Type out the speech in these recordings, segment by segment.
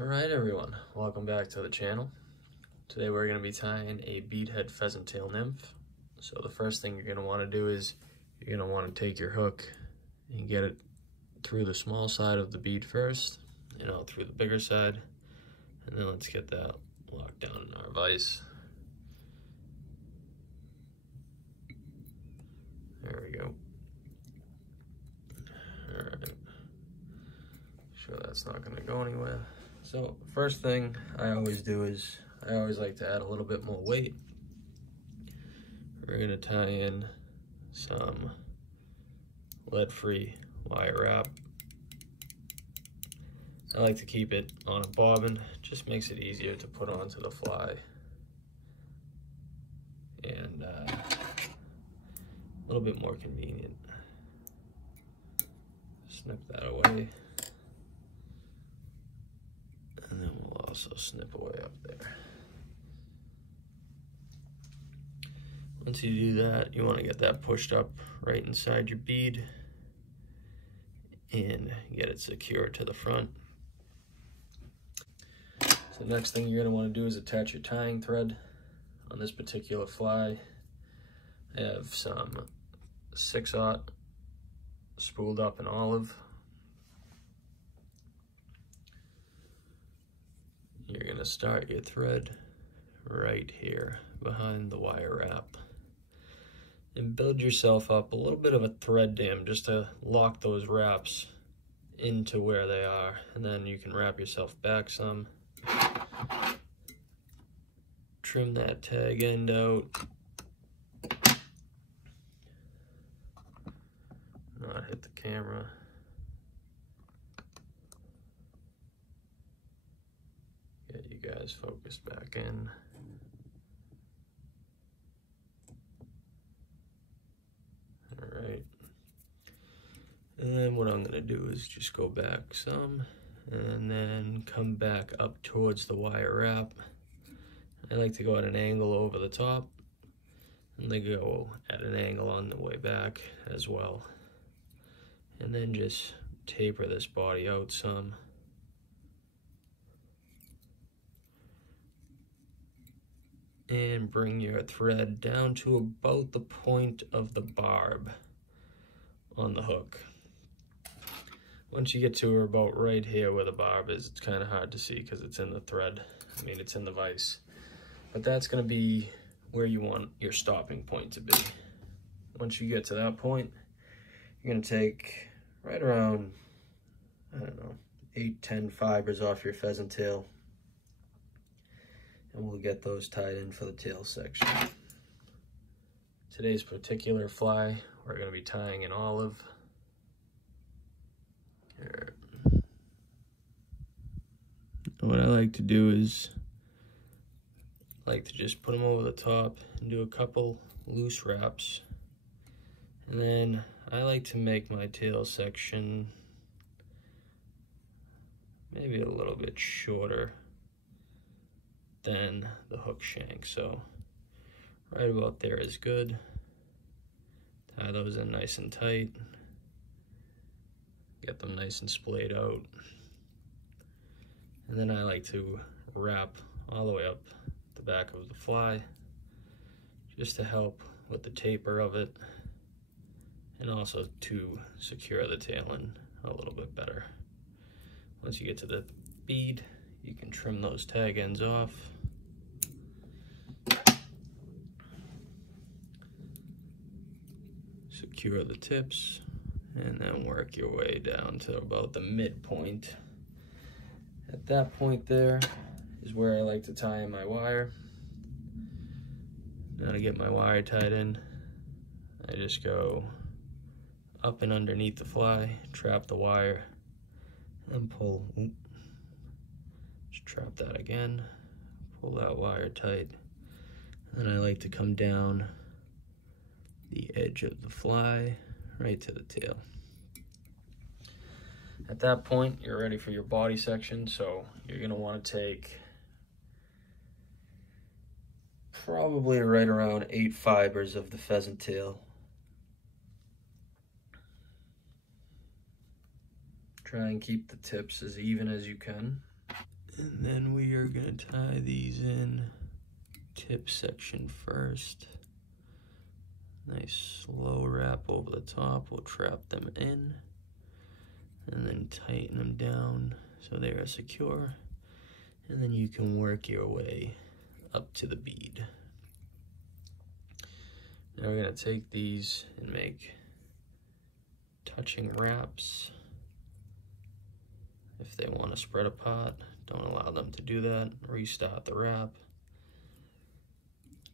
Alright everyone, welcome back to the channel. Today we're going to be tying a bead head pheasant tail nymph. So the first thing you're going to want to do is you're going to want to take your hook and get it through the small side of the bead first, and out through the bigger side, and then let's get that locked down in our vise. There we go. Alright, sure that's not going to go anywhere. So first thing I always do is I always like to add a little bit more weight. We're going to tie in some lead-free wire wrap. I like to keep it on a bobbin, just makes it easier to put onto the fly. And a little bit more convenient. Snip that away. And then we'll also snip away up there. Once you do that, you want to get that pushed up right inside your bead and get it secured to the front. So the next thing you're going to want to do is attach your tying thread. On this particular fly, I have some 6/0 spooled up in olive. You're going to start your thread right here behind the wire wrap and build yourself up a little bit of a thread dam just to lock those wraps into where they are, and then you can wrap yourself back some. Trim that tag end out. Not hit the camera. Get you guys focused back in. All right. And then what I'm gonna do is just go back some and then come back up towards the wire wrap. I like to go at an angle over the top, and then go at an angle on the way back as well. And then just taper this body out some. And bring your thread down to about the point of the barb on the hook. Once you get to about right here where the barb is, it's kind of hard to see because it's in the thread. I mean, it's in the vise. But that's going to be where you want your stopping point to be. Once you get to that point, you're going to take right around, I don't know, 8-10 fibers off your pheasant tail. And we'll get those tied in for the tail section. Today's particular fly, we're going to be tying in olive. Here. What I like to do is just put them over the top and do a couple loose wraps. And then I like to make my tail section maybe a little bit shorter than the hook shank, so right about there is good. Tie those in nice and tight, get them nice and splayed out, and then I like to wrap all the way up the back of the fly just to help with the taper of it and also to secure the tail in a little bit better. Once you get to the bead, you can trim those tag ends off. Secure the tips, and then work your way down to about the midpoint. At that point there is where I like to tie in my wire. Now to get my wire tied in, I just go up and underneath the fly, trap the wire, and pull. Just trap that again, pull that wire tight, and then I like to come down the edge of the fly right to the tail. At that point, you're ready for your body section, so you're going to want to take probably right around 8 fibers of the pheasant tail. Try and keep the tips as even as you can. tie these in tip section first. Nice slow wrap over the top. We'll trap them in and then tighten them down so they are secure. And then you can work your way up to the bead. Now we're going to take these and make touching wraps. If they want to spread apart, don't allow them to do that. Restart the wrap.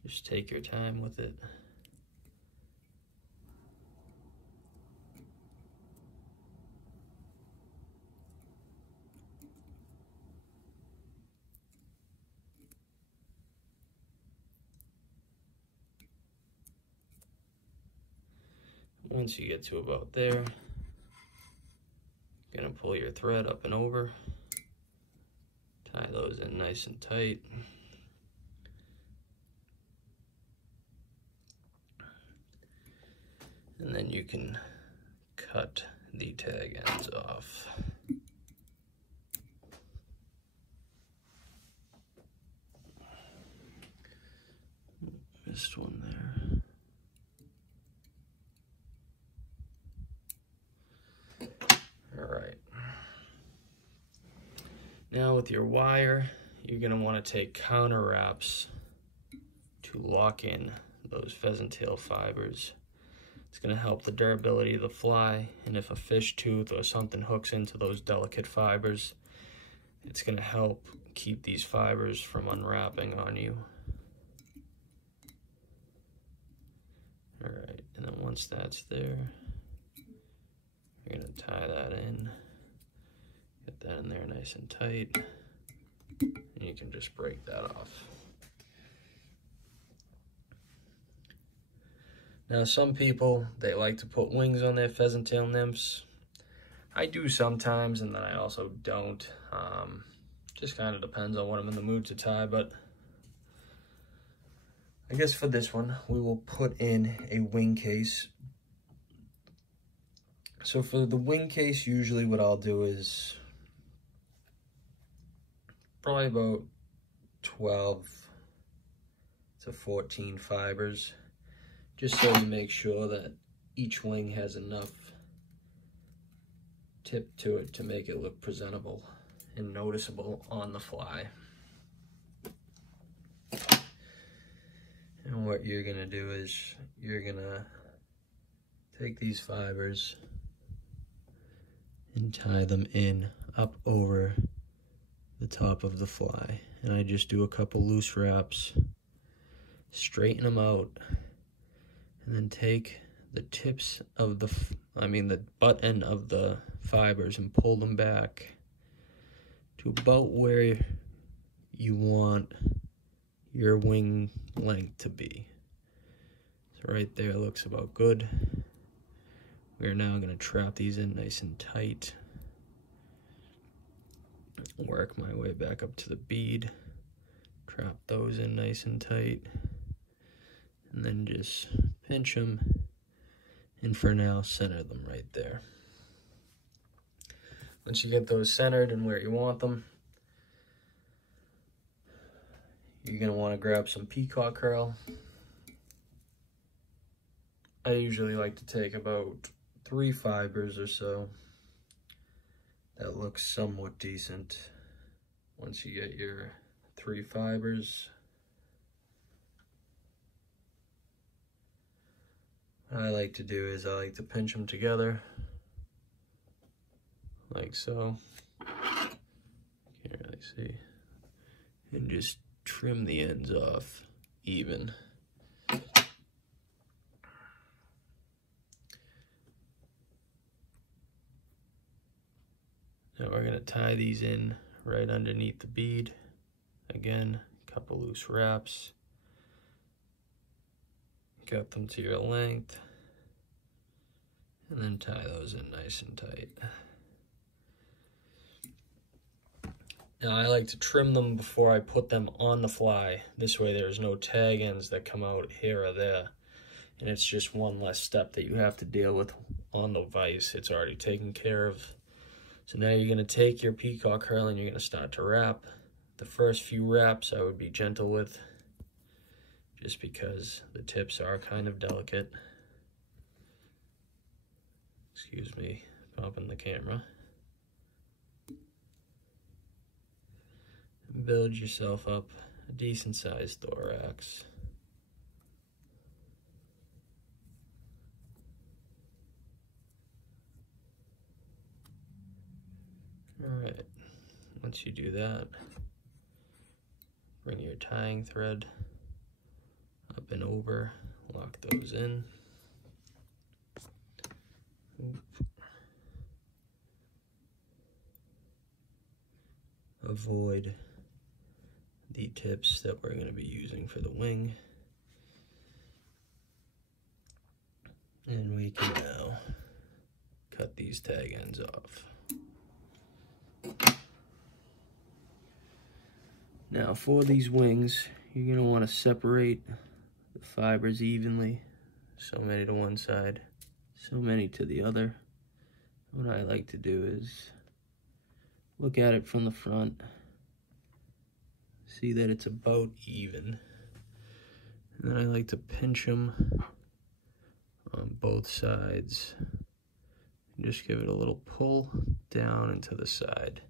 Just take your time with it. Once you get to about there, you're gonna pull your thread up and over, tie those in nice and tight. And then you can cut the tag ends off. Missed one there. All right. Now with your wire, you're gonna want to take counter wraps to lock in those pheasant tail fibers. It's gonna help the durability of the fly, and if a fish tooth or something hooks into those delicate fibers, it's gonna help keep these fibers from unwrapping on you. All right, and then once that's there, you're gonna tie that in, get that in there nice and tight, and you can just break that off. Now some people, they like to put wings on their pheasant tail nymphs. I do sometimes, and then I also don't. Just kind of depends on what I'm in the mood to tie, but I guess for this one, we will put in a wing case. So for the wing case, usually what I'll do is probably about 12 to 14 fibers, just so you make sure that each wing has enough tip to it to make it look presentable and noticeable on the fly. And what you're gonna do is you're gonna take these fibers and tie them in up over the top of the fly. And I just do a couple loose wraps, straighten them out, and then take the tips of the butt end of the fibers and pull them back to about where you want your wing length to be. So right there looks about good. We are now going to trap these in nice and tight. Work my way back up to the bead. Trap those in nice and tight. And then just pinch them. And for now, center them right there. Once you get those centered and where you want them, you're going to want to grab some Peacock herl. I usually like to take about 3 fibers or so. That looks somewhat decent. Once you get your 3 fibers, what I like to do is I like to pinch them together, like so. Can't really see. And just trim the ends off even. Now we're going to tie these in right underneath the bead. Again, a couple loose wraps. Cut them to your length. And then tie those in nice and tight. Now I like to trim them before I put them on the fly. This way there's no tag ends that come out here or there. And it's just one less step that you have to deal with on the vise. It's already taken care of. So now you're going to take your Peacock herl and you're going to start to wrap The first few wraps I would be gentle with, just because the tips are kind of delicate. Excuse me, bumping the camera. Build yourself up a decent sized thorax. Alright, once you do that, bring your tying thread up and over, lock those in. Avoid the tips that we're going to be using for the wing. And we can now cut these tag ends off. Now for these wings, you're going to want to separate the fibers evenly. So many to one side, so many to the other. What I like to do is look at it from the front, see that it's about even, and then I like to pinch them on both sides and just give it a little pull down into the side.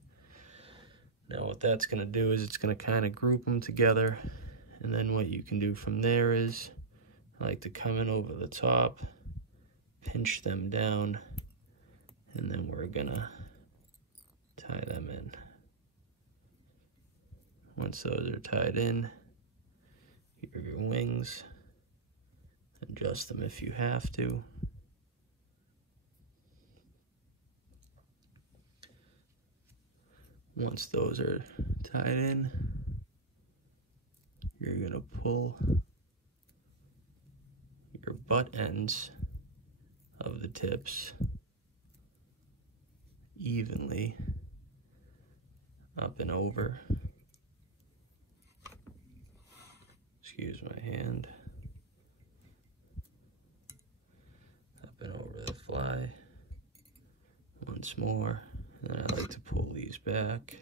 Now what that's going to do is it's going to kind of group them together, and then what you can do from there is I like to come in over the top, pinch them down, and then we're going to tie them in. Once those are tied in, here are your wings. Adjust them if you have to. Once those are tied in, you're going to pull your butt ends of the tips evenly up and over. Excuse my hand. Up and over the fly. Once more. And then I like to pull these back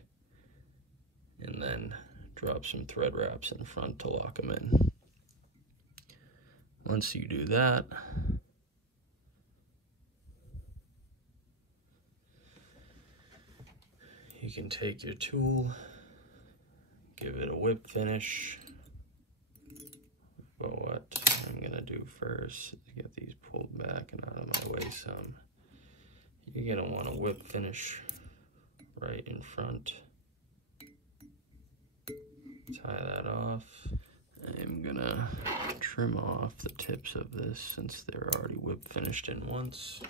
and then drop some thread wraps in front to lock them in. Once you do that, you can take your tool, give it a whip finish. But what I'm gonna do first is get these pulled back and out of my way some. You're gonna want to whip finish right in front. Tie that off. I'm gonna trim off the tips of this since they're already whip finished in once.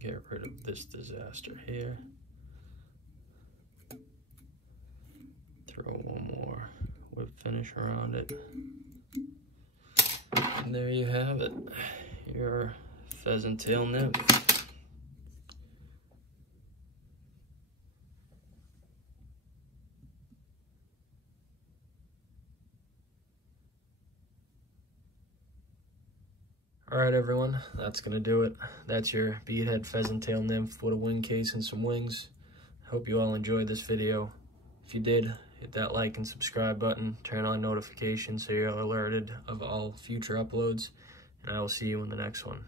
Get rid of this disaster here. Throw one more whip finish around it. And there you have it. Your pheasant tail nymph. Alright everyone, that's going to do it. That's your beadhead pheasant tail nymph with a wing case and some wings. Hope you all enjoyed this video. If you did, hit that like and subscribe button, turn on notifications so you're alerted of all future uploads, and I will see you in the next one.